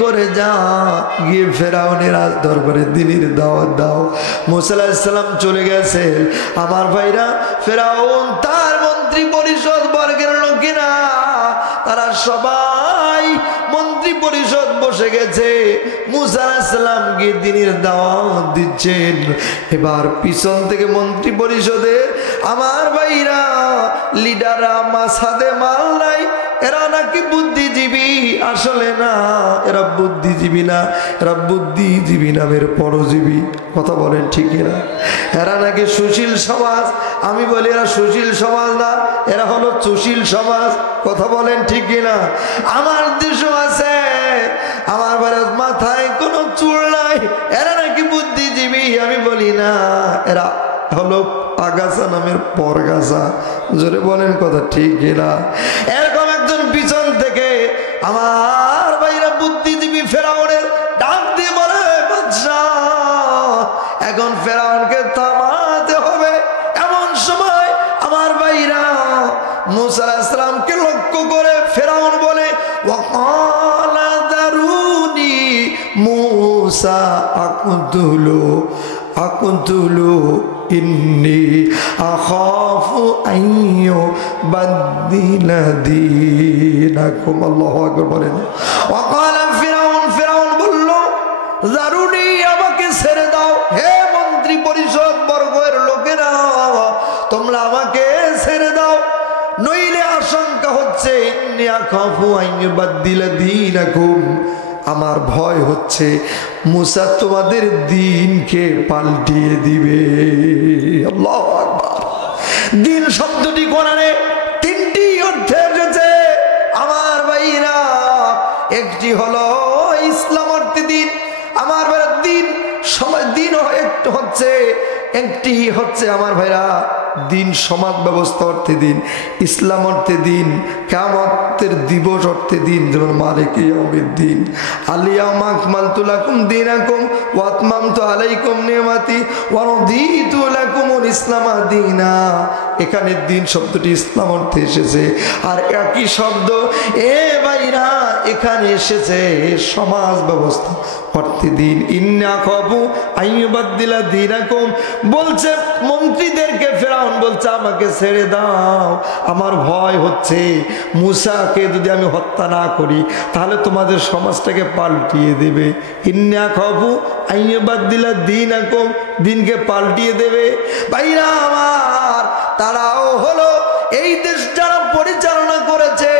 করে যা গিয়ে ফেরাউনের রাজ দরবারে দ্বীনের দাওয়াত দাও। মুসা আলাইহিস সালাম চলে গেছেন। আমার ভাইরা, ফেরাউন তার মন্ত্রী পরিষদ বর্গের লোকেরা তারা সবাই মন্ত্রী পরিষদ বসে গেছে, মুসা আলাইহিস সালাম গিয়ে দ্বীনের দাওয়াত দিচ্ছেন। এবার পিছন থেকে মন্ত্রী পরিষদের আমার ভাইরা লিডাররা মাসাদে মাল নাই, এরা নাকি বুদ্ধিজীবী। আসলে না, এরা বুদ্ধিজীবী না, এরা বুদ্ধিজীবী নামের পরজীবী। কথা বলেন ঠিক না? এরা নাকি সুশীল সমাজ। আমি বলি এরা সুশীল সমাজ না, এরা হলো সুশীল সমাজ। কথা বলেন ঠিক না? আমার দেশও আছে, আমার ভারত মাথায় কোনো চুল নাই, এরা নাকি বুদ্ধিজীবী। আমি বলি না, এরা হলো আগাছা নামের পরগাছা। জোরে বলেন কথা ঠিক না? এরকম একজন পিছন থেকে আমার ভাইরা বুদ্ধিজীবী ফেরাউনের ডাক দিয়ে বলে, বাদশাহ এখন ফেরাউনকে থামাতে হবে। এমন সময় আমার ভাইরা মুসা আলাইহিস সালামকে লক্ষ্য করে ফেরাউন বলে, ওয়াকালা দারুনি মুসা আকুতুলু ইন্নি আখাফু আইয়ু বাদদিলা দীনাকুম। আল্লাহু আকবার বলেন। ওয়াকালা ফিরাউন বলল, দারুনি আমাকে ছেড়ে দাও। হে মন্ত্রী পরিষদ বর্গের লোকেরা, তোমরা আমাকে ছেড়ে দাও, নইলে আশঙ্কা হচ্ছে ইন্নী আখাফু আইয়ু বাদদিলা দীনাকুম, আমার ভয় হচ্ছে মুসা তোমাদের দ্বীনকে পাল্টিয়ে দিবে। আল্লাহু আকবার। দ্বীন শব্দটি কোরআনে তিনটি অর্থে এসেছে আমার ভাইরা। একটি হলো ইসলাম অর্থে দিন, আমার ভাইরা দিন সময় দিন একটি হচ্ছে আমার ভাইরা দিন সমাজ ব্যবস্থা অর্থে দিন, ইসলাম অর্থে দিন, কিয়ামতের দিবস অর্থে দিন, যেমন মালিক ইয়াউমিদ্দিন। আল-ইয়াওমা আকমালতু লাকুম দীনাকুম ওয়া আতমামতু আলাইকুম নি'মাতি ওয়া রাদিতু লাকুমুল ইসলামা দীনা। এখানে দিন শব্দটি ইসলাম অর্থে এসেছে। আর একই শব্দ ভাইরা এখানে এসেছে সমাজ ব্যবস্থা অর্থে দিন। ইন্না খাবু আইয়ুবাদদিলা দীনাকুম বলছে মন্ত্রীদেরকে। ফেরাউন বলছে আমাকে ছেড়ে দাও, আমার ভয় হচ্ছে মুসাকে যদি আমি হত্যা না করি তাহলে তোমাদের সমাজটাকে পাল্টিয়ে দেবে। ইন্না খাবু আইয়ুবাদদিলা দীনাকুম, দিনকে পাল্টিয়ে দেবে। ভাইরা আমার, তারাও হলো এই দেশ যারা পরিচালনা করেছে,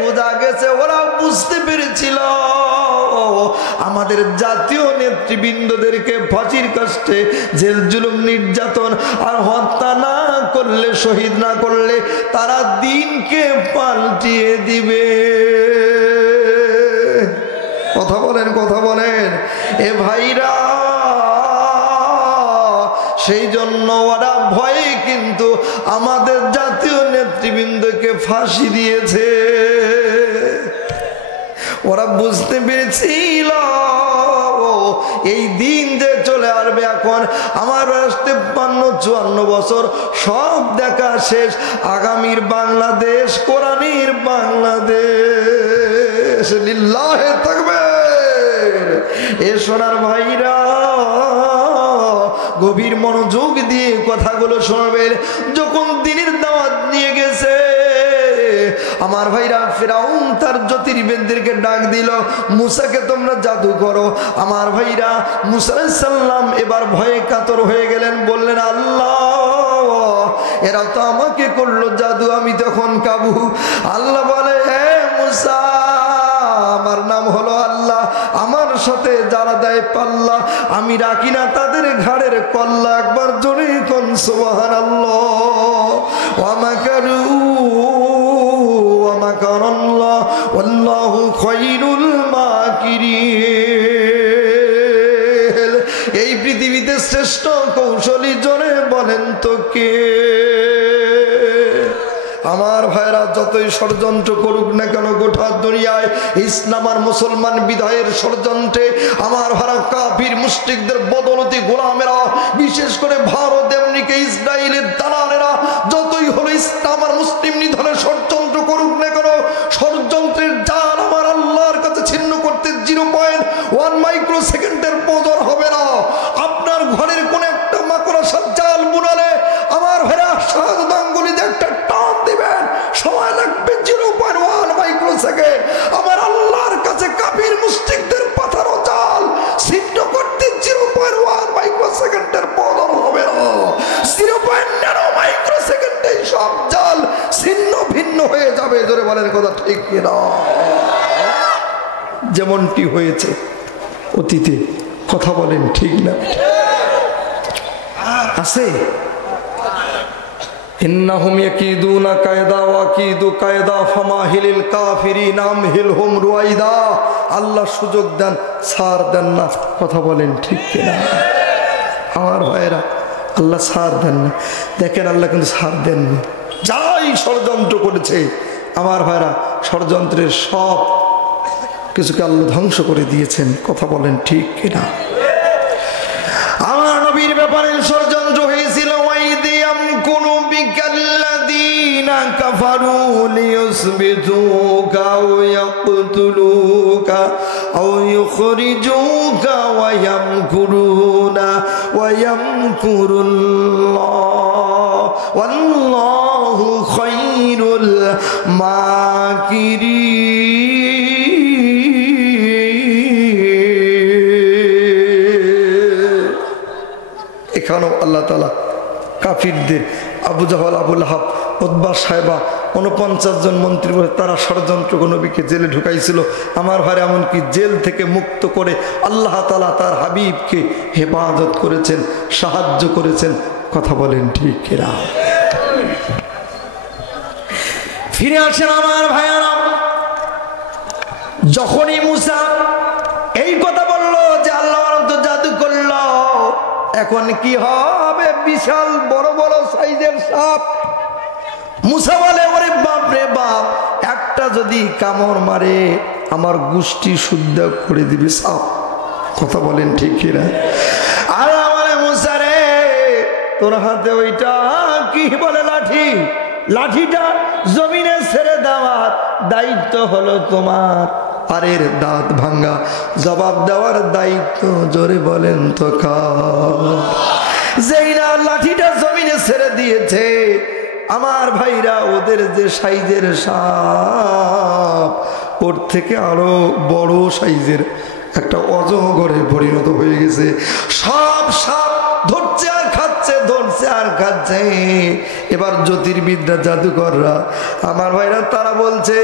বোঝা গেছে ওরাও বুঝতে পেরেছিল আমাদের জাতীয় নেতৃবৃন্দদেরকে ফাঁসির কাস্টে জেল জুলুম নির্যাতন আর হত্যা না করলে, শহীদ না করলে তারা দিনকে পাল্টিয়ে দিবে। কথা বলেন, কথা বলেন। এ ভাইরা, সেই জন্য ওরা ভয়ে কিন্তু আমাদের জাতীয় নেতৃবৃন্দকে ফাঁসি দিয়েছে। ওরা বুঝতে পেরেছিল এই দিন যে চলে আসবে, এখন আমার 53-54 বছর সব দেখা শেষ। আগামীর বাংলাদেশ কোরআনের বাংলাদেশ। লিল্লাহে তাকবীর। এ সোনার ভাইরা, গভীর মনোযোগ দিয়ে কথাগুলো শোনাবেন। যখন দ্বীনের দাওয়াত নিয়ে গেছে আমার ভাইরা, ফিরাউন তার জ্যোতির্বিদদেরকে ডাক দিল, মুসাকে তোমরা জাদু করো। আমার ভাইরা মুসা আলাইহিস সালাম এবার ভয়ে কাতর হয়ে গেলেন, বললেন আল্লাহ এরা তো আমাকে করলো জাদু, আমি তখন কাবু। আল্লাহ বলে, হে মুসা আমার নাম হলো আল্লাহ, আমার সাথে যারা দেয় পাল্লা আমি রাখি না তাদের ঘাড়ের কল্লা। একবার জোরে কোন সুবহানাল্লাহ। ওয়া মাকারু ওয়া মাকারাল্লাহ ওয়াল্লাহু খায়রুল মাকিরিন। এই পৃথিবীতে শ্রেষ্ঠ কৌশলী জোরে বলেন তো কে? আমার ভাইরা, যতই ষড়যন্ত্র করুক না কেন গোটা দুনিয়ায়, ইসলাম আর মুসলমান বিদায়ের ষড়যন্ত্রে আমার ভাইরা কাফির মুশরিকদের বদৌলতে গোলামেরা, বিশেষ করে ভারত আমেরিকা ইসরায়েলের দালালেরা যতই হলো ইসলাম আর মুসলিম নিধনের ষড়যন্ত্র করুক না কেন, ষড়যন্ত্রের জাল আমার আল্লাহর কাছে ছিন্ন করতে 0 1 মাইক্রোসেকেন্ডের প্রয়োজন হবে না। আপনার ঘরের কোন একটা মাকড়সার জাল বুনালে আমার ভাইরা শাহাদাত আঙ্গুলিতে একটা টান দিবেন, সময় লাগবে 0.1 মাইক্রোসেকেন্ড। আমার আল্লাহর কাছে কাফির মুশরিকদের পাথারো জাল ছিন্ন করতে 0.1 মাইক্রোসেকেন্ডের প্রয়োজন হবে না। 0.9 মাইক্রোসেকেন্ডে সব জাল ছিন্ন ভিন্ন হয়ে যাবে। জোরে বলেন কথা ঠিক কিনা? যেমনটি হয়েছে অতীতে, কথা বলেন ঠিক না? আছে ইন্নাহুম ইয়াকিদুনা কায়দা ওয়া আকিদু কায়দা ফামাহিলিল কাফিরিন আমহিলহুম রুয়াইদা। আল্লাহ সুযোগ দেন, ছাড় দেন না। কথা বলেন ঠিক কিনা? আমার ভাইরা, আল্লাহ ছাড় দেন না। দেখেন আল্লাহ কিন্তু ছাড় দেন না। যাই ষড়যন্ত্র করেছে আমার ভাইরা, ষড়যন্ত্রের সব কিছুকে আল্লাহ ধ্বংস করে দিয়েছেন। কথা বলেন ঠিক কিনা? আমার নবীর ব্যাপারে ষড়যন্ত্র হয়েছিল। ওয়াইদিয়াম কুনু বিকাল্লাযীনা কাফারু লিয়ুসবিতুকা আও ইয়াকতুলুকা আও ইউখরিজুকা ওয়া ইয়ামকুরুনা ওয়া ইয়ামকুরুল্লাহ ওয়াল্লাহু খায়রুল মাকিরিন। এখানেও আল্লাহ তাআলা কাফিরদের আবু জাহল, আবু লাহাব, উতবা, সাইবা 49 জন মন্ত্রী বলে তারা ষড়যন্ত্র নবীকে জেলে ঢুকাইছিল। আমার ভাই এমনকি জেল থেকে মুক্ত করে আল্লাহ তাআলা তার হাবিবকে হেফাজত করেছেন, সাহায্য করেছেন। কথা বলেন ঠিক কিনা? ফিরে আসেন আমার ভাইয়ারা। যখনই মুসা এই কথা বলল যে আল্লাহ তো জাদু করলো, এখন কি হবে? বিশাল বড় বড় সাইজের সাপ। মুসা বলে, ওরে বাপ রে বাপ, একটা যদি কামড় মারে আমার গোষ্ঠী শুদ্ধ করে দিবে সাপ। কথা বলেন ঠিক কিনা? আর আমার মুসা রে, তোর হাতে ওইটা কি বলে লাঠি, লাঠিটা জমিনে ছেড়ে দেওয়ার দায়িত্ব হলো তোমার। আরের দাঁত ভাঙ্গা জবাব দেওয়ার দায়িত্ব জোরে বলেন তো কার? যেই না লাঠিটা জমিনে ছেড়ে দিয়েছে আমার ভাইরা, ওদের যে সাইজের সাপ ওর থেকে আরো বড় সাইজের একটা অজগরে পরিণত হয়ে গেছে। সব সাপ ধরছে আর খাচ্ছে, ধরছে আর খাচ্ছে। এবার জ্যোতির্বিদ্যা জাদুকররা আমার ভাইরা তারা বলছে,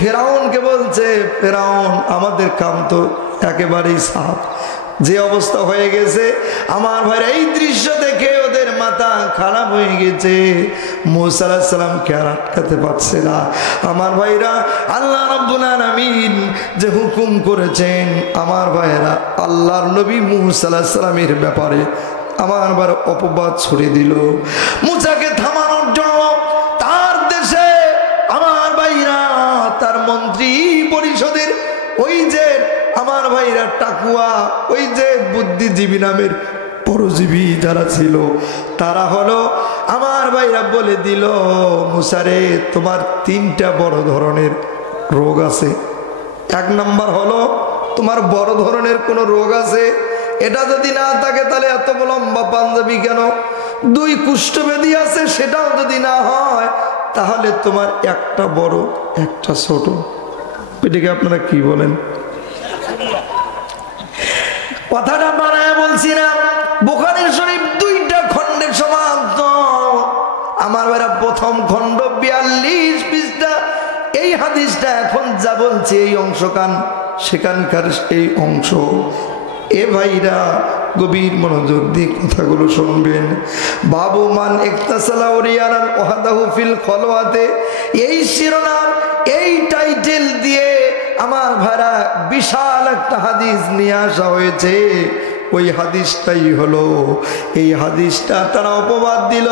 ফেরাউনকে বলছে, ফেরাউন আমাদের কাম তো একেবারেই সাপ। যে অবস্থা হয়ে গেছে আমার ভাইরা, এই দৃশ্য দেখে ওদের মাথা খারাপ হয়ে গেছে। মুসা আলাইহিস সালামকে আর আটকাতে পারছে না। আমার ভাইরা, আল্লাহ রাব্বুল আলামিন যে হুকুম করেছেন আমার ভাইরা, আল্লাহর নবী মুসা আলাইহিস সালামের ব্যাপারে আমার বার অপবাদ ছড়িয়ে দিল। মুসাকে থামানোর জন্য তার দেশে আমার ভাইরা, তার মন্ত্রী পরিষদের ওই যে আমার ভাইরা টাকুয়া, ওই যে বুদ্ধিজীবী নামের পরজীবী যারা ছিল, তারা হলো আমার ভাইরা বলে দিল, মুসারে তোমার 3টা বড় ধরনের রোগ আছে। 1 নাম্বার হলো তোমার বড় ধরনের কোনো রোগ আছে, এটা যদি না থাকে তাহলে এত লম্বা পাঞ্জাবি কেন? 2 কুষ্ঠব্যাধি আছে, সেটাও যদি না হয় তাহলে তোমার একটা বড় একটা ছোট। এটাকে আপনারা কি বলেন? কথাটা বানায় বলছি না, বুখারী শরীফ 2টা খণ্ডের সমাপ্ত। আমার ভাইরা প্রথম খণ্ড 42 পৃষ্ঠা। এই হাদিসটা এখন যা বলছে এই অংশ কান সেখানকার এই অংশ। এ ভাইরা গভীর মনোযোগ দিয়ে কথাগুলো শুনবেন। বাবু মান ইকতাসালা ওরিয়ানান ওয়াহাদাহু ফিল খলওয়াতে, এই শিরোনাম এই টাইটেল দিয়ে আমার ভাইরা বিশাল একটা হাদিস নিয়ে আসা হয়েছে। ওই হাদিসটাই হলো, এই হাদিসটা তারা অপবাদ দিল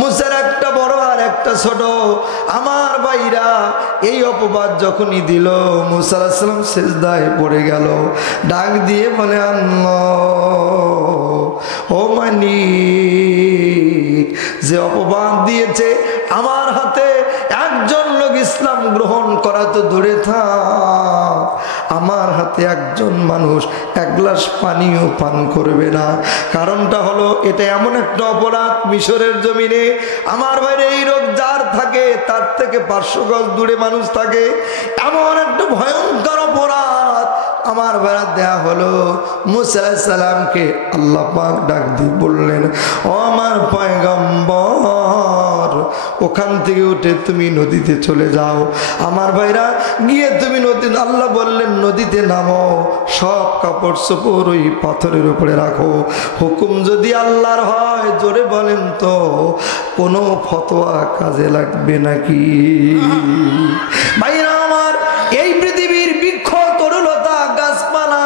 মুসার একটা বড় আর একটা ছোট। আমার ভাইরা এই অপবাদ যখনই দিল, মুসা আলাইহিস সালাম সিজদায় পড়ে গেল, ডাক দিয়ে বলে, আল্লাহ ও মালিক, যে অপবাদ দিয়েছে আমার হাতে একজন লোক ইসলাম গ্রহণ করা তো দূরে থাক, আমার হাতে একজন মানুষ এক গ্লাস পানিও পান করবে না। কারণটা হলো এটা এমন একটা অপরাধ, মিশরের জমিনে আমার ভাইরে এই রোগ যার থাকে তার থেকে 500 গজ দূরে মানুষ থাকে, এমন একটা ভয়ঙ্কর অপরাধ আমার ভাইরা দেয়া হলো। মুসা আলাইহিস সালামকে আল্লাহ পাক ডাক দিয়ে বললেন, ও আমার পয়গম্বর, ওখান থেকে উঠে তুমি নদীতে চলে যাও। আমার ভাইরা গিয়ে তুমি নদী, আল্লাহ বললেন নদীতে নামো, সব কাপড় চোপড় ওই পাথরের উপরে রাখো। হুকুম যদি আল্লাহর হয়, জোরে বলেন তো কোনো ফতোয়া কাজে লাগবে নাকি? ভাইরা আমার, এই পৃথিবীর বৃক্ষ তরুলতা গাছপালা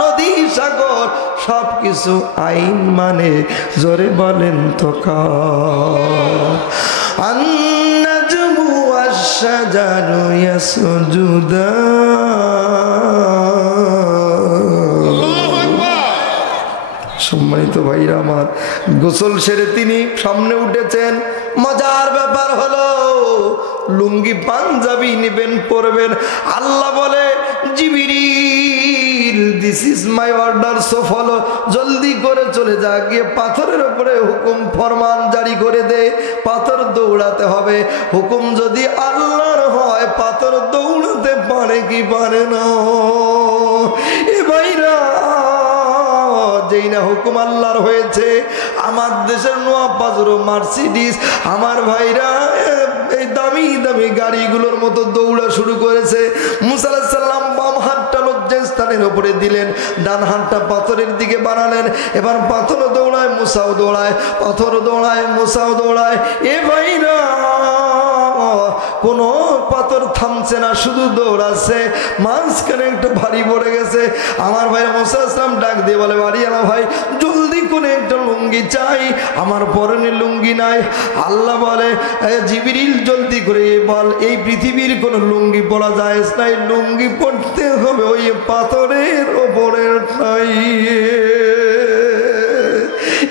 নদী সাগর সবকিছু আইন মানে, জোরে বলেন তো কার? আন-নাজমু ওয়াশ-শাজারু ইয়াসজুদান। সম্মানিত ভাইরা আমার, গোসল সেরে তিনি সামনে উঠেছেন। মজার ব্যাপার হলো লুঙ্গি পাঞ্জাবি নিবেন পরবেন। আল্লাহ বলে, জিবরিল this is my order, so follow, জলদি করে চলে যা, গিয়ে পাথরের উপরে হুকুম ফরমান জারি করে দে, পাথর দৌড়াতে হবে। হুকুম যদি আল্লাহর হয়, পাথর দৌড়াতে পারে কি পারে না? এ ভাইরা, যেই না হুকুম আল্লাহর হয়েছে, আমার দেশের নোয়া পাজরো মার্সিডিস আমার ভাইরা এই দামি দামি গাড়িগুলোর মতো দৌড়া শুরু করেছে। মুসা আলাইহিস সালাম বাম হাতটা লজ্জাস্থানের উপরে দিলেন, ডান হাতটা পাথরের দিকে বাড়ালেন। এবার পাথরও দৌড়ায়, মুসাও দৌড়ায়, পাথরও দৌড়ায়, মুসাও দৌড়ায়। এ ভাইরা, কোনো পাথর থামছে না, শুধু দৌড়াচ্ছে। মাঝখানে একটু ভারী পড়ে গেছে। আমার ভাই মুসা আলাইহিস সালাম ডাক দিয়ে বলে, বাড়িওয়ালা ভাই, জলদি করে একটা লুঙ্গি চাই, আমার পরনে লুঙ্গি নাই। আল্লাহ বলে, জিবরিল জলদি করে বল, এই পৃথিবীর কোনো লুঙ্গি পরা যায় না, লুঙ্গি পড়তে হবে ওই পাথরের ওপরে।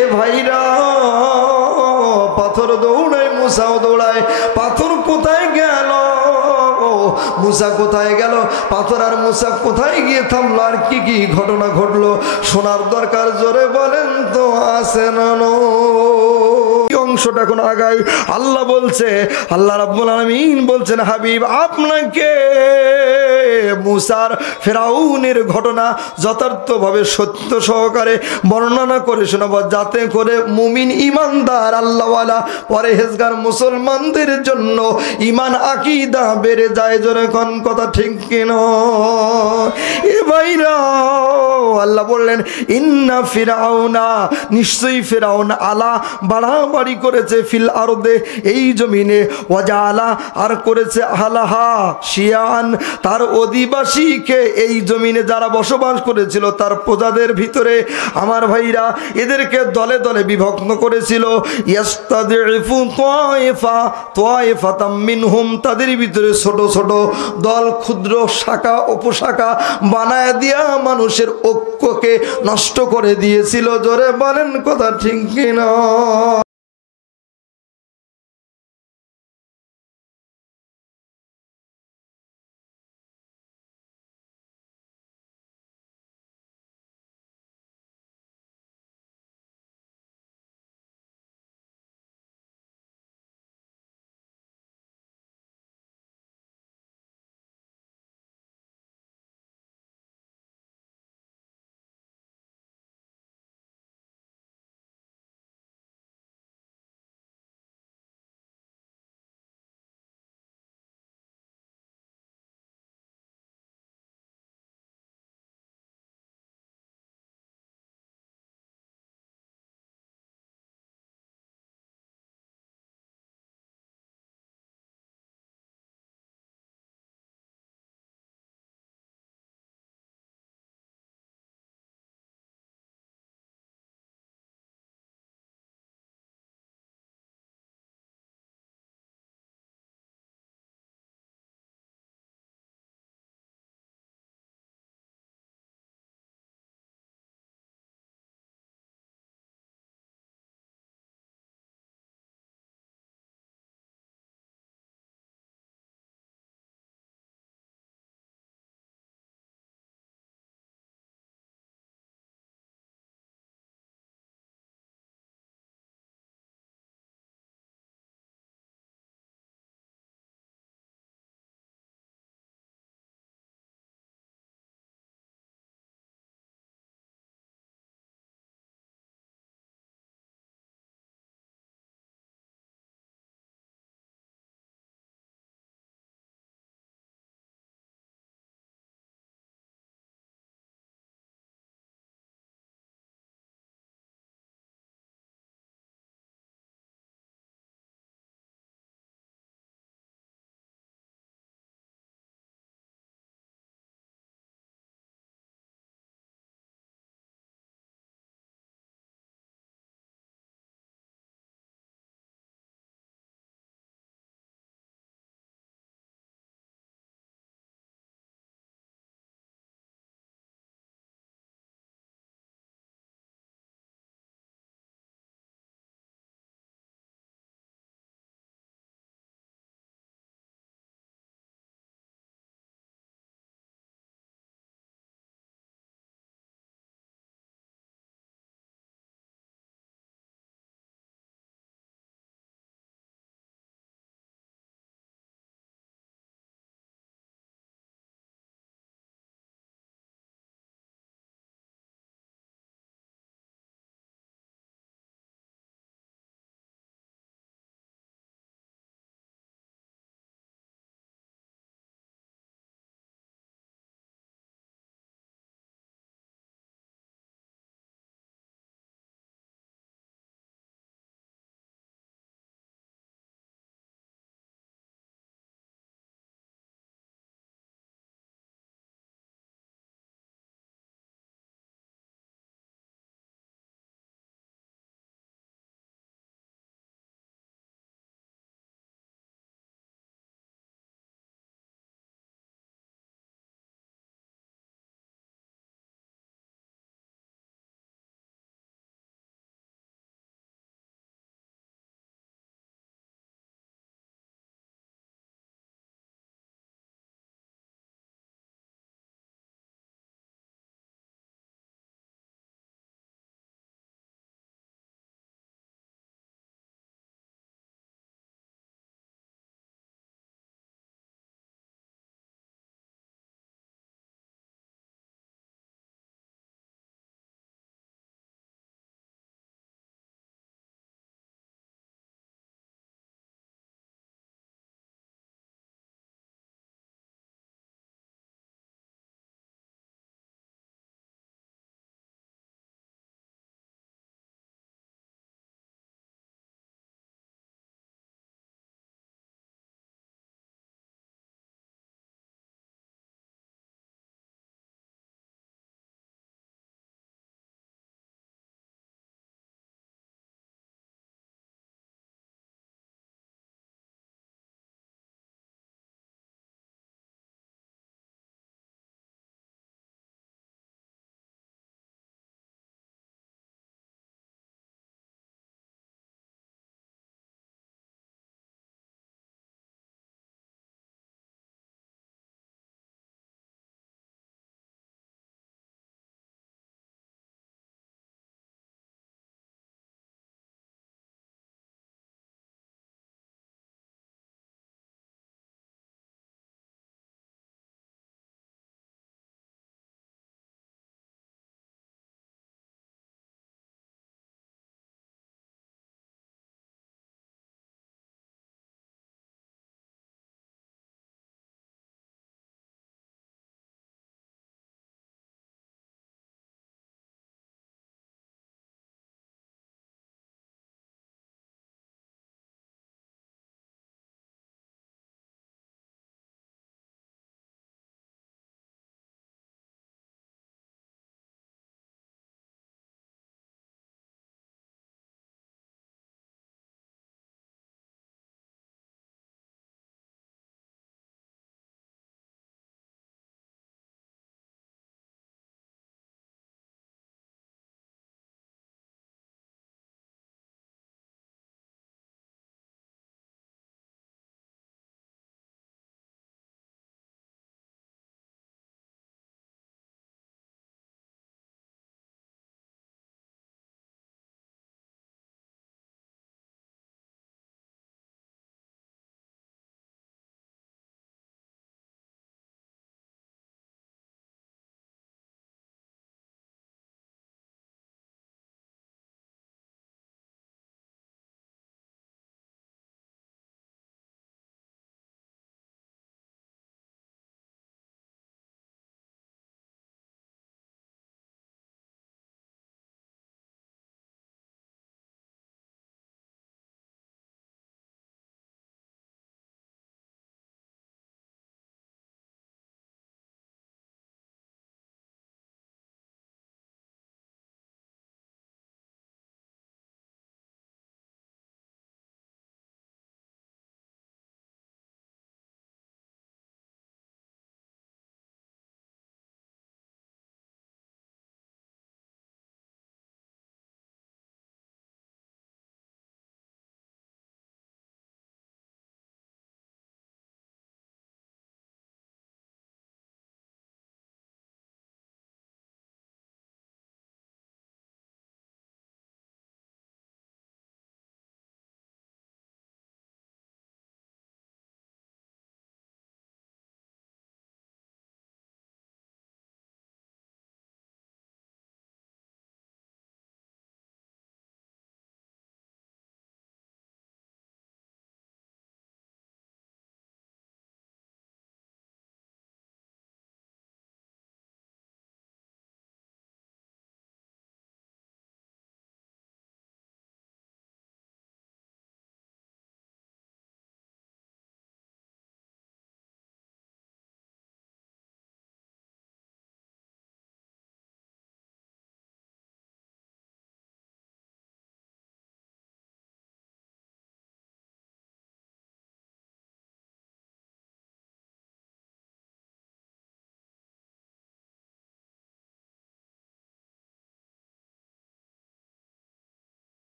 এ ভাইরা, পাথর দৌড়ায়, মুসাও দৌড়ায়। পাথর কোথায় গেল? মুসা কোথায় গেল? পাথর আর মুসা কোথায় গিয়ে থামলো? আর কি কি ঘটনা ঘটলো শোনার দরকার, জোরে বলেন তো আছে না? অংশটা এখন আগাই। আল্লাহ বলছে, আল্লাহ রাব্বুল আলামিন বলছেন, হাবিব আপনাকে মুসার ফেরাউনের ঘটনা যথার্থভাবে সত্য সহকারে বর্ণনা করে শোনাবো, যাতে করে মুমিন ইমানদার আল্লাহওয়ালা পরহেজগার মুসলমানদের জন্য ইমান আকীদা বেড়ে যায়। জোরে কোন কথা ঠিক কিনা? এ ভাইরা, আল্লাহ বললেন, ইন্না ফিরাউনা, নিশ্চয়ই ফিরাউন আলা বাড়াবাড়ি করেছে, ফিল আরদে এই জমিনে, ওয়াজালা আর করেছে আহলাহা শিয়ান, তার অধিবাসীকে, এই জমিনে যারা বসবাস করেছিল তার প্রজাদের ভিতরে আমার ভাইরা এদেরকে দলে দলে বিভক্ত করেছিল। ইয়াস্তাদিফু তায়েফা তায়েফাতাম মিনহুম, তাদের ভিতরে ছোট ছোট দল, ক্ষুদ্র শাখা উপশাখা বানায় দিয়া মানুষের ঐক্যকে নষ্ট করে দিয়েছিল। জোরে বলেন কথা ঠিক কিনা?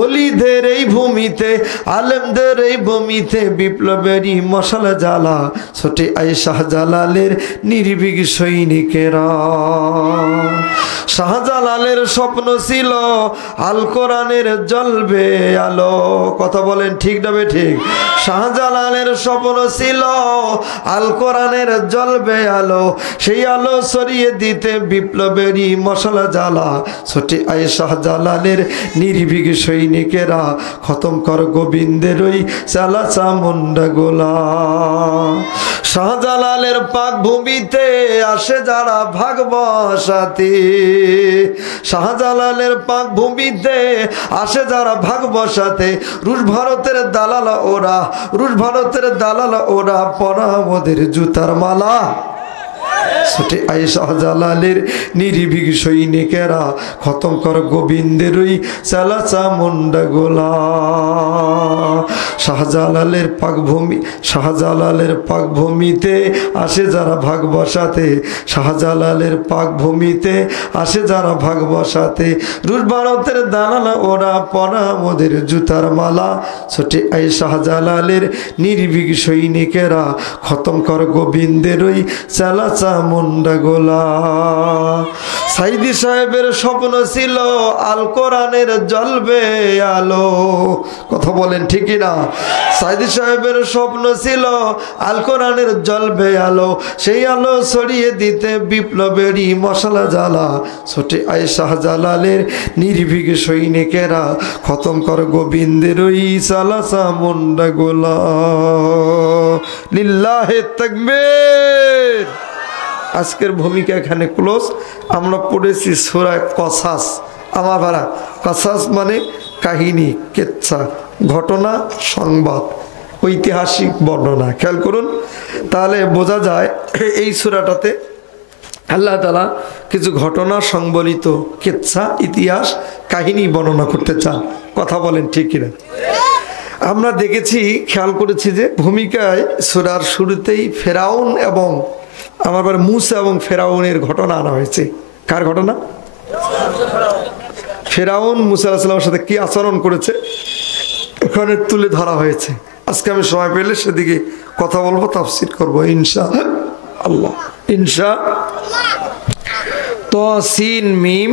ওলিদের এই ভূমিতে আলেমদের এই ভূমিতে বিপ্লবেরই মশাল জ্বালা ছোটে আই শাহজালালের নির্ভীক সৈনিকেরা। শাহজালালের স্বপ্ন ছিল আল কোরআনের জ্বলবে আলো। কথা বলেন ঠিক না ঠিক? শাহজালালের স্বপ্ন ছিল আল কোরআনের জ্বলবে আলো, সেই আলো ছড়িয়ে দিতে বিপ্লবেরই মশালা জ্বালা ছোটে আই শাহজালালের নির্ভীক সৈনিকেরা। খতম কর গোবিন্দের ওই চালা চামুন্ডা গোলা। শাহজালালের পাক ভূমিতে আসে যারা ভাগ বসাতে, শাহজালালের পাক ভূমিতে আসে যারা ভাগ বসাতে, রুশ ভারতের দালাল ওরা, রুশ ভারতের দালাল ওরা, পরা ওদের জুতার মালা ছোটে আই শাহজালালের নির্ভীক সৈনিকেরা। খতম কর গোবিন্দের ওই চালা চামুন্ডা গোলা। শাহজালালের পাকভূমি, শাহজালালের পাকভূমিতে আসে যারা ভাগ বসাতে, শাহজালালের পাকভূমিতে আসে যারা ভাগ বসাতে, রুশ ভারতের দালাল ওরা, পরা ওদের জুতার মালা ছোটে আই শাহজালালের নির্ভীক সৈনিকেরা। খতম কর গোবিন্দের ওই চালা চামুন্ডা গোলা। সাইদি সাহেবের স্বপ্ন ছিল আল কোরআনের জ্বলবে আলো। কথা বলেন ঠিকই না? সাইদি সাহেবের স্বপ্ন ছিল আল কোরআনের জ্বলবে আলো, সেই আলো ছড়িয়ে দিতে বিপ্লবেরই মশালা জ্বালা ছোটে আই শাহজালালের নির্ভীক সৈনিকেরা। খতম কর গোবিন্দের ওই চালা চামুন্ডা গোলা। লিল্লাহে তাকবীর। আজকের ভূমিকা এখানে ক্লোজ। আমরা পড়েছি সূরা কসাস। আমার ভাড়া কসাস মানে কাহিনী, কেচ্ছা, ঘটনা, সংবাদ, ঐতিহাসিক বর্ণনা। খেয়াল করুন, তাহলে বোঝা যায় এই সূরাটাতে আল্লাহ তাআলা কিছু ঘটনা সংবলিত কেচ্ছা, ইতিহাস, কাহিনী বর্ণনা করতে চান। কথা বলেন ঠিক কিনা? আমরা দেখেছি, খেয়াল করেছি যে ভূমিকায় সূরার শুরুতেই ফেরাউন এবং আমার মূসা এবং ফেরাউনের ঘটনা আনা হয়েছে। কার ঘটনা? ফেরাউন মূসা আলাইহিস সালামের সাথে কি আচরণ করেছে ওখানে তুলে ধরা হয়েছে। আজকে আমি সময় পেলে সেদিকে কথা বলবো, তাফসীর করবো ইনশাআল্লাহ। সিন মিম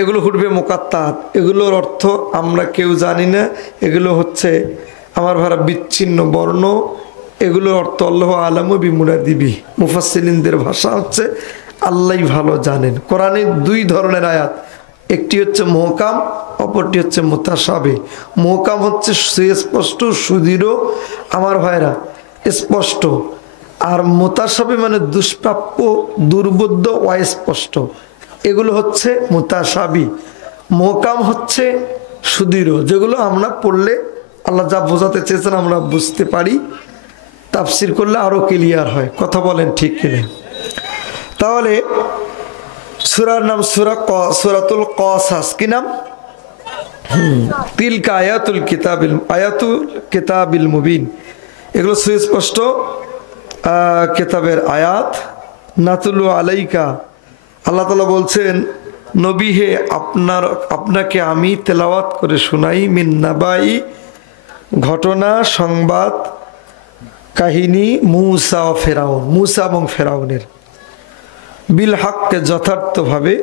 এগুলো হুরফে মুকাত্তাত, এগুলোর অর্থ আমরা কেউ জানি না। এগুলো হচ্ছে আমার ভাড়া বিচ্ছিন্ন বর্ণ। এগুলোর অর্থ আল্লাহু আলামু বিমুরাদিবি। মুফাসসিরিনদের ভাষা হচ্ছে আল্লাহই ভালো জানেন। কোরআনে দুই ধরনের আয়াত, একটি হচ্ছে মুহকাম, অপরটি হচ্ছে মুতাশাবিহ। মুহকাম হচ্ছে সুস্পষ্ট, সুদৃঢ় আমার ভাইরা, স্পষ্ট। আর মুতাশাবিহ মানে দুষ্প্রাপ্য, দুর্বোধ্য, অস্পষ্ট। এগুলো হচ্ছে মুতাশাবিহ। মুহকাম হচ্ছে সুদৃঢ়, যেগুলো আমরা পড়লে আল্লাহ যা বোঝাতে চেয়েছেন আমরা বুঝতে পারি, তাফসীর করলে আরো ক্লিয়ার হয়। কথা বলেন ঠিক কিনা? তাহলে সূরার নাম সূরাতুল কসাস। কি নাম? তিলকা আয়াতুল কিতাবিল মুবিন। এগুলো সুস্পষ্ট কিতাবের আয়াত। নাতুলু আলাইকা, আল্লাহ তাআলা বলছেন নবী হে আপনাকে আমি তেলাওয়াত করে শোনাই মিন নাবাই, ঘটনা, সংবাদ, কাহিনী মূসা ও ফেরাউন, মূসা এবং ফেরাউনের, বিল হককে যথার্থভাবে,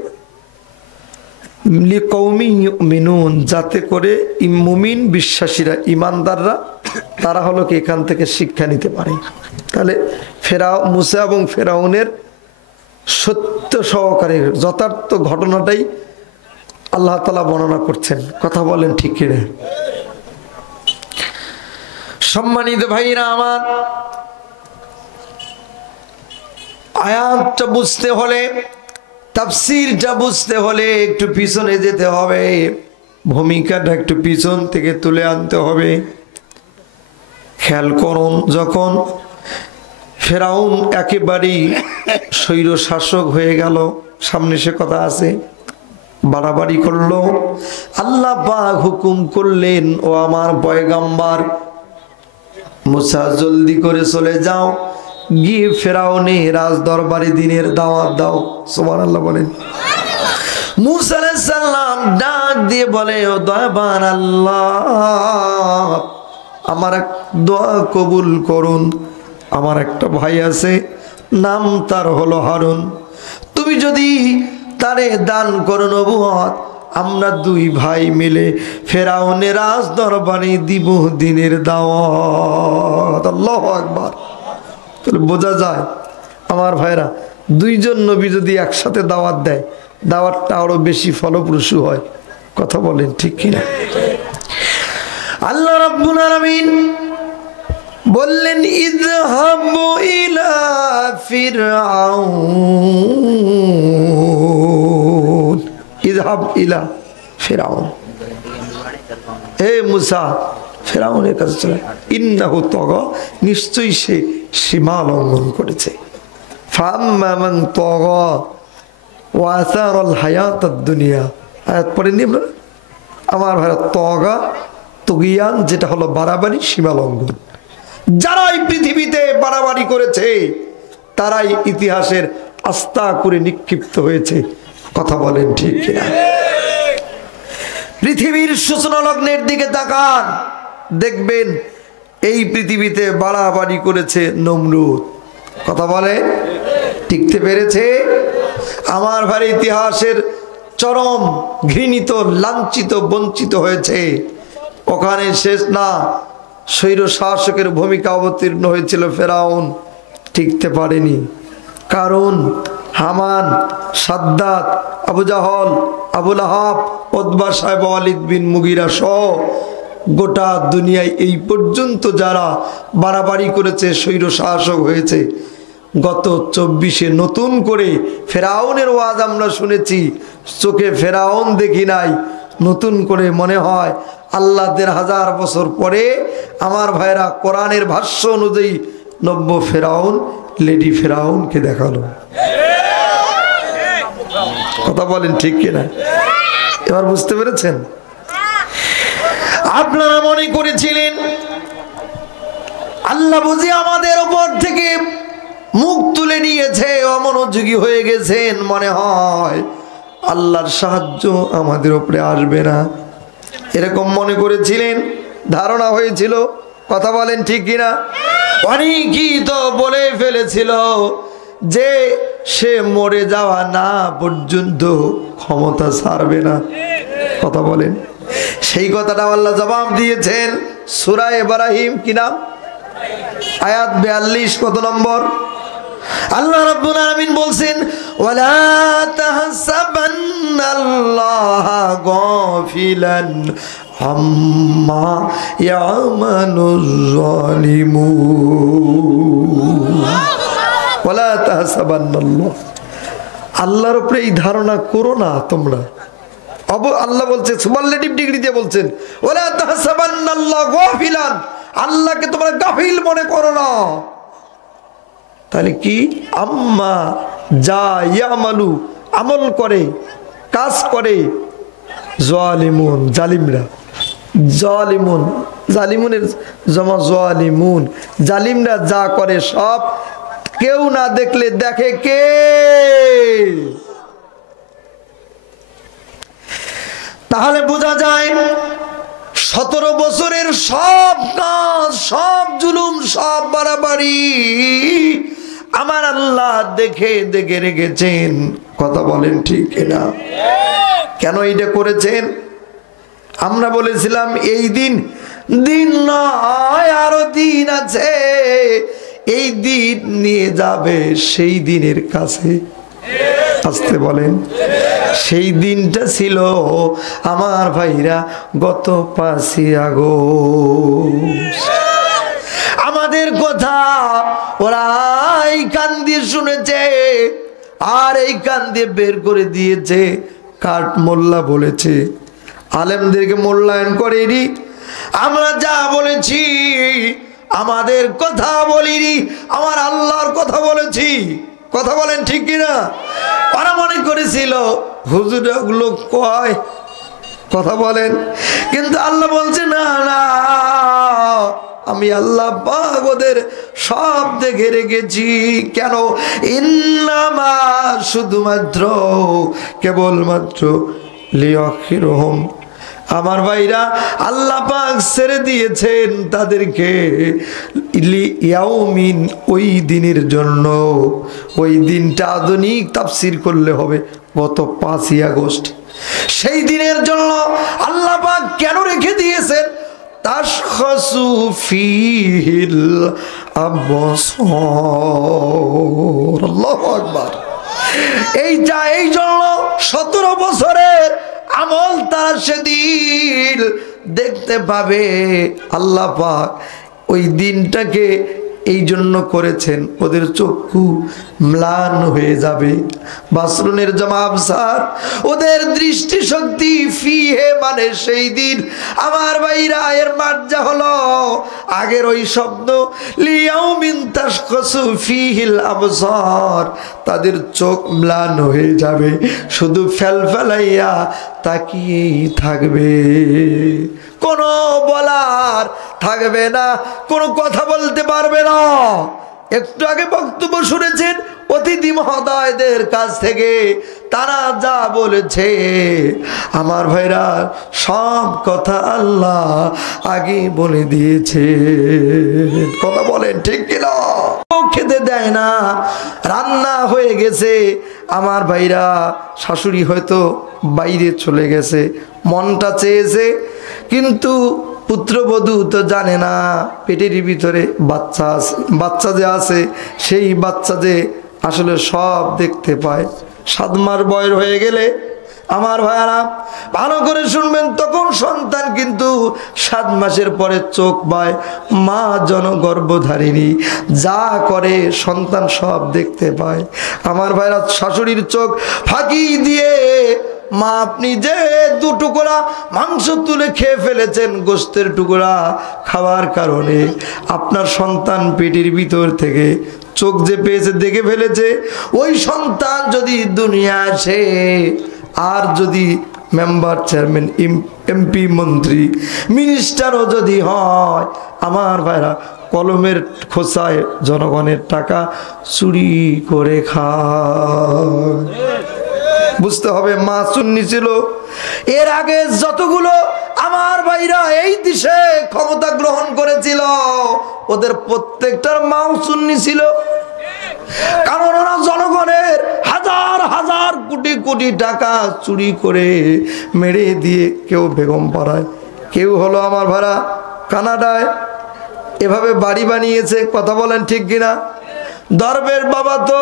লিকৌমি ইউমিনুন যাতে করে মুমিন বিশ্বাসীরা, ইমানদাররা তারা হলো কি এখান থেকে শিক্ষা নিতে পারে। তাহলে মূসা এবং ফেরাউনের সত্য সহকারে যথার্থ ঘটনাটাই আল্লাহ তাআলা বর্ণনা করছেন। কথা বলেন ঠিক কিনা? সম্মানিত ভাইরা আমার, আয়াতটা বুঝতে হলে, তাফসীরটা বুঝতে হলে একটু পিছনে যেতে হবে, ভূমিকাটা একটু পিছন থেকে তুলে আনতে হবে। খেয়াল করুন, যখন ফেরাউন একেবারেই স্বৈর শাসক হয়ে গেল, সামনে সে কথা আছে, বাড়াবাড়ি করলো, আল্লাহ পাক হুকুম করলেন ও আমার পয়গম্বর মুসা জলদি করে চলে যাও, গিয়ে ফেরাউনে রাজ দরবারে দিনের দাওয়াত দাও। সুবহানাল্লাহ বলেন। মূসা আলাইহিস সালাম ডাক দিয়ে বলে, ও দয়াবান আল্লাহ, আমার এক দোয়া কবুল করুন। আমার একটা ভাই আছে, নাম তার হলো হারুন। তুমি যদি তারে দান করো নবুয়ত, আমরা দুই ভাই মিলে ফেরাউনের রাজ দরবারে দিব দিনের দাওয়াত। আল্লাহু আকবার। তাহলে বোঝা যায় আমার ভাইরা, দুইজন নবী যদি একসাথে দাওয়াত দেয়, দাওয়াতটা আরো বেশি ফলপ্রসূ হয়। কথা বলেন ঠিক কিনা? আল্লাহ রাব্বুল আলামিন বললেন, ইযহাবু ইলা ফিরআউন, ইযহাব ইলা ফিরআউন, হে মুসা ফিরআউনের কাছে চলে, ইন্নাহু তাগা, নিশ্চয়ই সে সীমা লঙ্ঘন করেছে। ফাম্মা মান তাগা ওয়া আসারাল হায়াতাদ দুনিয়া, আয়াত পড়েননি আপনারা? আমার ভাইরা, তাগা তুগিয়ান যেটা হলো বাড়াবাড়ি, সীমা লঙ্ঘন। যারা এই পৃথিবীতে বাড়াবাড়ি করেছে তারাই ইতিহাসের আস্থা করে নিক্ষিপ্ত হয়েছে। কথা বলেন ঠিক কিনা? পৃথিবীর সূচনা লগ্নের দিকে তাকান, দেখবেন এই পৃথিবীতে বাড়াবাড়ি করেছে নমরুদ। কথা বলে টিকতে পেরেছে? আমার ভাই ইতিহাসের চরম ঘৃণিত, লাঞ্ছিত, বঞ্চিত হয়েছে। ওখানে শেষ না, স্বৈর শাসকের ভূমিকা অবতীর্ণ হয়েছিল ফেরাউন, টিকতে পারেনি। কারণ হামান, সাদ্দাত, আবু জাহল, আবু লাহাব, উতবা সাহেব, ওয়ালিদ বিন মুগিরা সহ গোটা দুনিয়ায় এই পর্যন্ত যারা বাড়াবাড়ি করেছে, স্বৈর শাসক হয়েছে, গত 24-এ নতুন করে ফেরাউনের ওয়াজ আমরা শুনেছি, চোখে ফেরাউন দেখি নাই। নতুন করে মনে হয় আল্লাহ 1000 বছর পরে আমার ভাইরা কোরআনের ভাষ্য অনুযায়ী নব্য ফেরাউন, লেডি ফেরাউনকে দেখালো। কথা বলেন ঠিক কিনা? এবার বুঝতে পেরেছেন? আপনারা মনে করেছিলেন আল্লাহ বুঝি আমাদের উপর থেকে মুখ তুলে নিয়েছে, অমনোযোগী হয়ে গেছেন, মনে হয় আল্লাহর সাহায্য আমাদের উপরে আসবে না, এরকম মনে করেছিলেন, ধারণা হয়েছিল। কথা বলেন ঠিক কিনা? অনেকেই তো বলে ফেলেছিল যে সে মরে যাওয়া না পর্যন্ত ক্ষমতা ছাড়বে না। কথা বলেন, সেই কথাটা আল্লাহ জবাব দিয়েছেন সূরা ইব্রাহিম, কি নাম? আয়াত 42, কত নম্বর? আল্লাহ রাব্বুল আলামিন বলছেন, ওয়ালা তাহসাবান্নাল্লাহা গাফিলান আম্মা ইয়ামালুজ জালিমুন। ওয়ালা তাহসাবান্নাল্লাহ, আল্লাহর উপরে এই ধারণা করো না তোমরা। আল্লাহ বলছে, সুপারলেটিভ ডিগ্রি দিয়ে বলছেন, ওয়ালা তাহসাবান্নাল্লাহা গাফিলান, আল্লাহকে তোমরা গাফিল মনে করো না। তাহলে কি? আম্মা যা ইয়ামালু, আমল করে, কাজ করে, জালিমুন, জালিমরা, জালিমুন, জালিমুনের জমা জালিমুন, জালিমরা যা করে সব কেউ না দেখলে দেখে কে? তাহলে বোঝা যায় 17 বছরের সব কাজ, সব জুলুম, সব বাড়াবাড়ি আমার আল্লাহ দেখে দেখে রেখেছেন। কথা বলেন ঠিক কিনা? কেন এটা করেছেন? আমরা বলেছিলাম এই দিন দিন নয়, আরো দিন আছে, এই দিন নিয়ে যাবে সেই দিনের কাছে। আসতে বলেন, সেই দিনটা ছিল আমার ভাইরা গত 5ই আগস্ট। আমাদের কথা ওরা এই কান দিয়ে শুনেছে, আর এই কান দিয়ে বের করে দিয়েছে। কাঠ মোল্লা বলেছে, আলেমদেরকে মূল্যায়ন করেনি। আমরা যা বলেছি আমাদের কথা বলিনি, আমার আল্লাহর কথা বলেছি। কথা বলেন ঠিক কিনা? ওরা মনে করেছিল হুজুরা গুলো কয়, কথা বলেন, কিন্তু আল্লাহ বলছে না না, আমি আল্লাহ পাক ওদের সব দেখে রেখেছি। কেন? ইন্নামা শুধুমাত্র কেবলমাত্র লিয়াখিরহুম, আমার ভাইরা আল্লাহ পাক ছেড়ে দিয়েছেন তাদেরকে ইয়াউমিন, ওই দিনের জন্য। ওই দিনটা আধুনিক তাফসীর করলে হবে গত 5ই আগস্ট। সেই দিনের জন্য আল্লাহ পাক কেন রেখে দিয়েছেন? তাশখাসু ফীহিল আবসার, আল্লাহু আকবার। এই জন্য 17 বছরের আমল তারা সেদিন দেখতে পাবে। আল্লাহ পাক ওই দিনটাকে এই জন্য করেছেন, ওদের চক্ষু ম্লান হয়ে যাবে। বাসরুনের জমাব স্যার, ওদের দৃষ্টি শক্তি ফিহে মানে সেই দিন। আমার ভাইরা, এর মার্জা হলো আগের ওই শব্দ লিয়াউমিন তাশখাসু ফিহিল আবসার, তাদের চোখ ম্লান হয়ে যাবে, শুধু ফেলফেলাইয়া তাকিয়েই থাকবে, কোনো বলার থাকবে না, কোনো কথা বলতে পারবে না। একটু আগে বক্তব্য শুনেছেন অতিথি মহোদয়দের কাছ থেকে, তারা যা বলেছে আমার ভাইরা সব কথা আল্লাহ আগে বলে দিয়েছে। কথা বলেন ঠিক কিনা? খেতে দেয় না, রান্না হয়ে গেছে, আমার ভাইরা শাশুড়ি হয়তো বাইরে চলে গেছে, মনটা চেয়েছে, কিন্তু পুত্রবধূ তো জানে না পেটের ভিতরে বাচ্চা আছে, বাচ্চা যে আছে সেই বাচ্চা যে আসলে সব দেখতে পায়। 7 মাস বয়স হয়ে গেলে আমার ভাইয়ারা ভালো করে শুনবেন, তখন সন্তান কিন্তু 7 মাসের পরে চোখ পায়। মা জনগর্ভধারিণী, যা করে সন্তান সব দেখতে পায়। আমার ভাইরা শাশুড়ির চোখ ফাঁকি দিয়ে মা আপনি যে 2 টুকরা মাংস তুলে খেয়ে ফেলেছেন, গোস্তের টুকরা খাওয়ার কারণে আপনার সন্তান পেটের ভিতর থেকে চোখ যে পেয়েছে দেখে ফেলেছে। ওই সন্তান যদি দুনিয়া আসে, আর যদি মেম্বার, চেয়ারম্যান, এমপি, মন্ত্রী, মিনিস্টারও যদি হয়, আমার ভাইরা কলমের খোসায় জনগণের টাকা চুরি করে খায়। বুঝতে হবে মা সুন্নি ছিল। এর আগে যতগুলো আমার ভাইরা এই দেশে ক্ষমতা গ্রহণ করেছিল, ওদের প্রত্যেকটার মাও সুন্নি ছিল। কারণ ওরা জনগণের হাজার হাজার কোটি কোটি টাকা চুরি করে মেরে দিয়ে, কেউ বেগম পাড়ায়, কেউ হলো আমার ভাড়া কানাডায়, এভাবে বাড়ি বানিয়েছে। কথা বলেন ঠিক কিনা? দরবের বাবা তো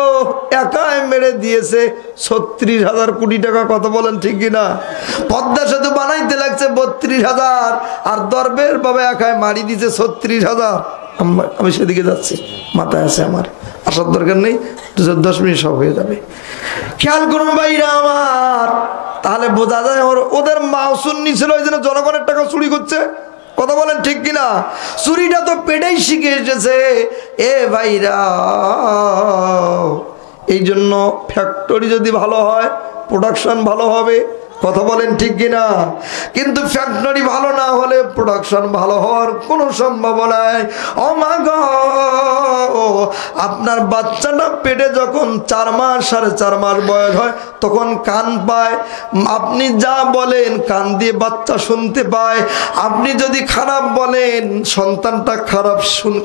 একাই মেরে দিয়েছে 36,000 কোটি টাকা। কথা বলেন ঠিক কিনা? পদ্মা সেতু বানাইতে লাগছে 32,000, আর দরবের বাবা একাই মারি দিয়েছে 36,000। আমি সেদিকে যাচ্ছি, মাথায় আছে আমার, আসার দরকার নেই, 10 মিনিট সব হয়ে যাবে। খেয়াল করুন ভাইরা আমার, তাহলে বোঝা যায় ওদের মাও সুন্নি ছিল, ওই জন্য জনগণের টাকা চুরি করছে। কথা বলেন ঠিক কিনা? চুরিটা তো পেটেই শিখে এসেছে এ ভাইরা। এই জন্য ফ্যাক্টরি যদি ভালো হয়, প্রোডাকশন ভালো হবে। কথা বলেন ঠিক কিনা? কিন্তু ফ্যাক্টরি ভালো না হলে প্রোডাকশন ভালো হওয়ার কোনো সম্ভাবনা নাই। ও মা গো, আপনার বাচ্চাটা পেটে যখন 4 মাস 4.5 মাস বয়স হয়, তখন কান পায়। আপনি যা বলেন কান দিয়ে বাচ্চা শুনতে পায়। আপনি যদি খারাপ বলেন, সন্তানটা খারাপ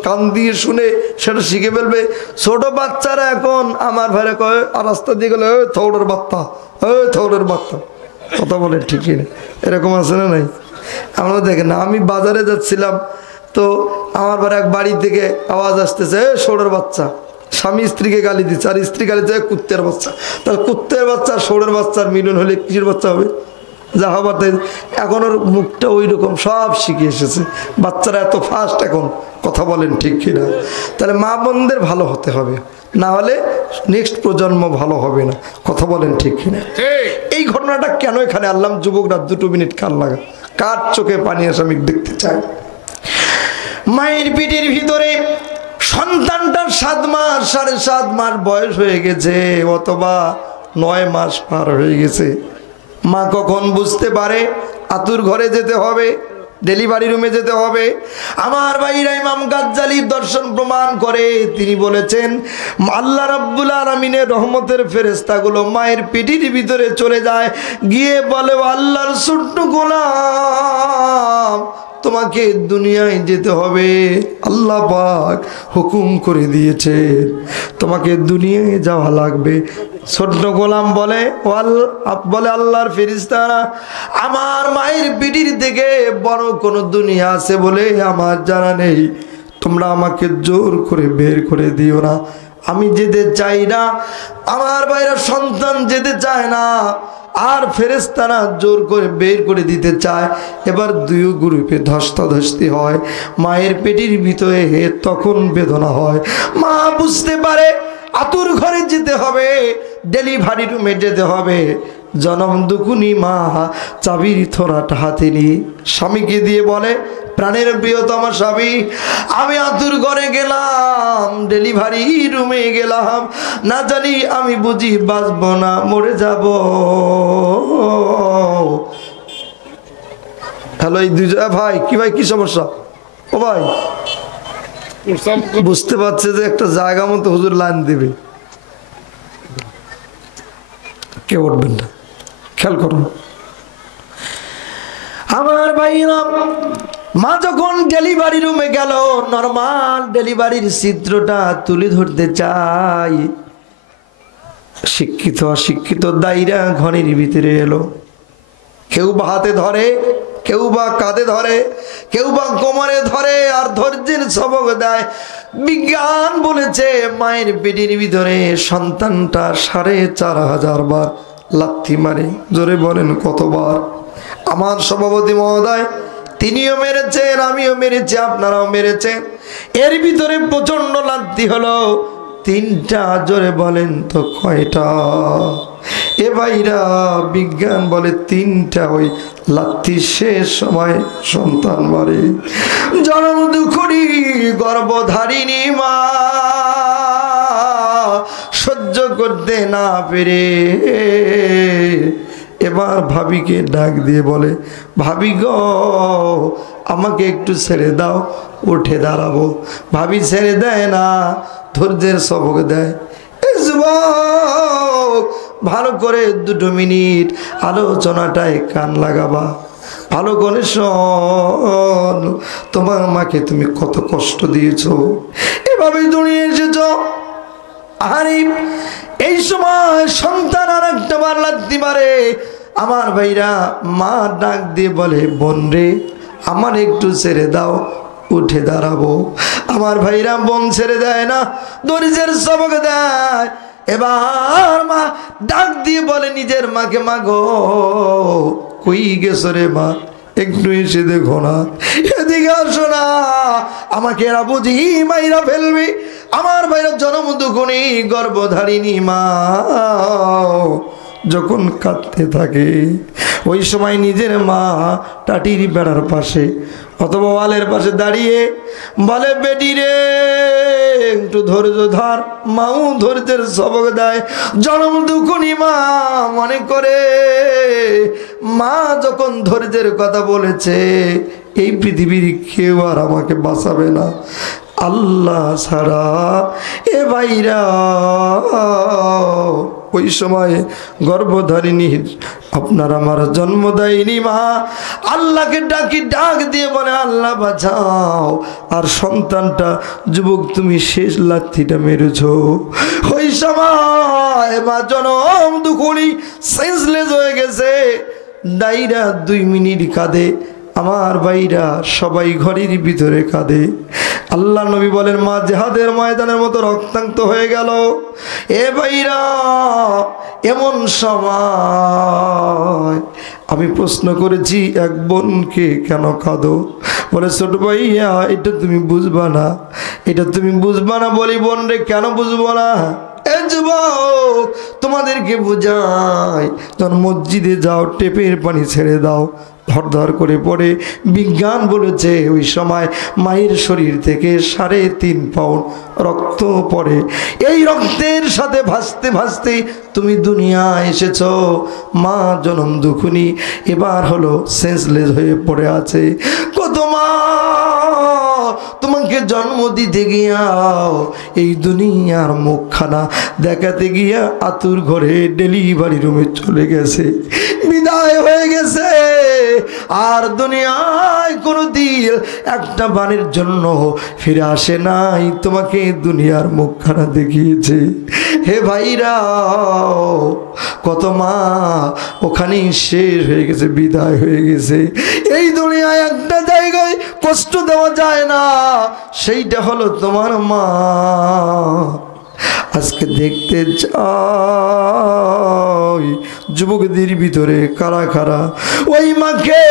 কান দিয়ে শুনে সেটা শিখে ফেলবে। ছোট বাচ্চারা এখন আমার ভাইরা কয়, আর রাস্তা দিয়ে গেলে ওই থৌড়ের বাচ্চা, ওই থৌড়ের বাচ্চা। কথা বলেন ঠিকই না? এরকম আছে না নাই? আমরা দেখেন না, আমি বাজারে যাচ্ছিলাম, তো আমার এক বাড়ি থেকে আওয়াজ আসতেছে, ষোড়ের বাচ্চা। স্বামী স্ত্রীকে গালি দিচ্ছে, আর স্ত্রী গালি দিচ্ছে কুত্তের বাচ্চা। তাহলে কুত্তের বাচ্চা ষোড়ের বাচ্চার মিলন হলে কিসের বাচ্চা হবে? যা হবার তাই। এখন ওর মুখটা ওই রকম সব শিখে এসেছে। বাচ্চারা এত ফাস্ট এখন। কথা বলেন ঠিক কিনা? তাহলে মা বোনদের ভালো হতে হবে, না হলে নেক্সট প্রজন্ম ভালো হবে না। কথা বলেন ঠিক কিনা? এই ঘটনাটা কেন এখানে আনলাম? যুবকরা 2 মিনিট কান লাগা, কার চোখে পানি আসে আমি দেখতে চাই। মায়ের পিঠের ভিতরে সন্তানটা 7 মাস 7.5 মাস বয়স হয়ে গেছে, অথবা 9 মাস পার হয়ে গেছে। মা কখন বুঝতে পারে আতুর ঘরে যেতে হবে? ডেলিভারি রুমে যেতে হবে। আমার ভাইরা ইমাম গাজ্জালী দর্শন প্রমাণ করে, তিনি বলেছেন আল্লাহ রাব্বুল আলামিনের রহমতের ফেরেশতাগুলো মায়ের পেটের ভিতরে চলে যায়, গিয়ে বলে আল্লাহর ছোট্ট গোলাম তোমাকে দুনিয়ায় যেতে হবে, আল্লাহ পাক হুকুম করে দিয়েছে তোমাকে দুনিয়ায় যাওয়া লাগবে। ছোট্ট গোলাম বলে আল্লাহর ফেরেশতারা আমার মায়ের পিঠির থেকে বড় কোনো দুনিয়া আছে বলে আমার জানা নেই, তোমরা আমাকে জোর করে বের করে দিও না, আমি যেতে চাই না। আমার ভাইরা সন্তান যেতে চায় না, আর ফেরেশতারা জোর করে বের করে দিতে চায়। এবার দুই গ্রুপে ধস্তাধস্তি হয়, মায়ের পেটের ভিতরে তখন বেদনা হয়। মা বুঝতে পারে আতুর ঘরে যেতে হবে, ডেলিভারি রুমে যেতে হবে। জনম দুকুনি মা চাবির থোড়াটা হাতে নিয়ে স্বামীকে দিয়ে বলে, প্রাণের প্রিয়তম স্বামী, আমি আতুর ঘরে গেলাম, ডেলিভারি রুমে গেলাম, না জানি আমি বুঝি বাঁচব না, মরে যাব। হ্যালো এই দুই ভাই, কি ভাই কি সমস্যা? ও ভাই বুঝতে পারছে যে একটা জায়গা মতো হুজুর লাইন দেবে, কে উঠবেন না, খেয়াল করুন। আমার ভাই মা যখন ডেলিভারি রুমে গেল, নরমাল ডেলিভারির চিত্রটা তুলে ধরতে চাই, শিক্ষিত অশিক্ষিত দায়রা ঘরের ভিতরে এলো। কেউ বা হাতে ধরে, কেউ বা কাঁধে ধরে, কেউ বা কোমরে ধরে, আর ধৈর্যের সবক দেয়। বিজ্ঞান বলেছে মায়ের পেটের ভিতরে সন্তানটা 4500 বার লাথি মারে। জোরে বলেন কতবার? আমার সভাপতি মহোদয় তিনিও মেরেছেন, আমিও মেরেছি, আপনারাও মেরেছেন। এর ভিতরে প্রচন্ড লাথি হলো 3টা। জোরে বলেন তো কয়টা? এ ভাইরা বিজ্ঞান বলে 3টা। ওই লাথি শেষ সময় সন্তান মারে। জনম দুঃখী গর্ভধারিণী মা সহ্য করতে না পেরে এবার ভাবিকে ডাক দিয়ে বলে, ভাবি গো আমাকে একটু ছেড়ে দাও, উঠে দাঁড়াবো। ভাবি ছেড়ে দেয় না, ধৈর্যের সবক দেয়। ভালো করে 2 মিনিট আলোচনাটায় কান লাগাবা, ভালো করে শোন। তোমার মাকে তুমি কত কষ্ট দিয়েছো, এভাবে দুনিয়া এসেছ। আরে এই সময় সন্তান আর একটা বার লাথি মারে। আমার ভাইরা মা ডাক দিয়ে বলে, বোন রে আমার একটু ছেড়ে দাও, উঠে দাঁড়াবো। আমার ভাইরা বোন ছেড়ে দেয় না, ধৈর্যের সবক দেয়। এবার মা ডাক দিয়ে বলে নিজের মাকে, মা গো কই গেছো রে মা, একটু এসে দেখো না, এদিকে আসো না, আমাকে এরা বুঝি মাইরা ফেলবি। আমার ভাইরা জনম দুঃখী গর্ভধারিণী মা যখন কাঁদতে থাকে, ওই সময় নিজের মা টাটির বেড়ার পাশে অথবা ওয়ালের পাশে দাঁড়িয়ে বলে, বেটি রে একটু ধৈর্য ধর। মাও ধৈর্যের সবক দেয়। জনম দুঃখী মা মনে করে মা যখন ধৈর্যের কথা বলেছে, এই পৃথিবীর কেউ আর আমাকে বাঁচাবে না আল্লাহ ছাড়া। এ ভাইরা ওই সময় গর্ভধারিণী আপনার আমার জন্ম দেয়নি মা আল্লাহকে ডাক দিয়ে বলে, আল্লাহ বাঁচাও। আর সন্তানটা যুবক তুমি শেষ লাথিটা মেরেছ। ওই সময় মা জনম দুঃখী সেন্সলেস হয়ে গেছে। দাইরা 2 মিনিট কাঁদে। আমার ভাইরা সবাই ঘরের ভিতরে কাঁদে। আল্লাহ নবী বলেন, মা জিহাদের ময়দানের মতো রক্তাক্ত হয়ে গেল। এ ভাইরা এমন সময় আমি প্রশ্ন করেছি, এক বোনকে কেন কাঁদো? বলে, ছোট ভাইয়া এটা তুমি বুঝবা না, এটা তুমি বুঝবা না। বলি, বোন রে কেন বুঝবো না? এ যুবক, তোমাদেরকে বোঝাই, তখন মসজিদে যাও, টেপের পানি ছেড়ে দাও, ধর করে পড়ে। বিজ্ঞান বলেছে ওই সময় মায়ের শরীর থেকে 3.5 পাউন্ড রক্ত পড়ে। এই রক্তের সাথে ভাসতে ভাসতে তুমি দুনিয়া এসেছ। মা জনম দুখুনি এবার হলো সেন্সলেস হয়ে পড়ে আছে। কত মা তোমাকে জন্ম দিতে গিয়াও এই দুনিয়ার মুখখানা দেখাতে গিয়া আতুর ঘরে ডেলিভারি রুমে চলে গেছে, বিদায় হয়ে গেছে। আর দুনিয়ায় কোনো দিন একটা বাণীর জন্য ফিরে আসে নাই, তোমাকে দুনিয়ার মুখখানা দেখিয়েছে। হে ভাইরা, কত মা ওখানেই শেষ হয়ে গেছে, বিদায় হয়ে গেছে। এই দুনিয়ায় একটা জায়গায় কষ্ট দেওয়া যায় না, সেইটা হলো তোমার মা। আজকে দেখতে চাই যুবকদের ভিতরে কারা কারা ওই মাকে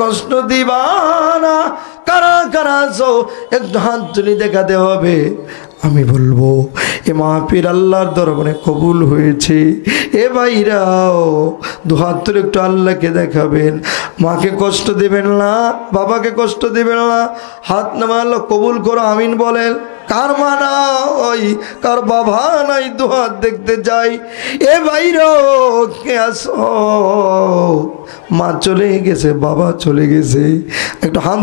কষ্ট দিবা না, কারা কারা আছো একটু হাত তুলে দেখাতে হবে। আমি বলবো এ মাহফিল আল্লাহর দরবারে কবুল হয়েছে। এ ভাইরাও দুহাত তুলে একটু আল্লাহকে দেখাবেন, মাকে কষ্ট দেবেন না, বাবাকে কষ্ট দেবেন না। হাত নামা আল্লাহ কবুল করো, আমিন বলেন। কার মা নাই, কার বাবা নাই, দুহাত দেখতে যাই। এ ভাইরাও কে আসো, মা চলে গেছে, বাবা চলে গেছে, একটু হাত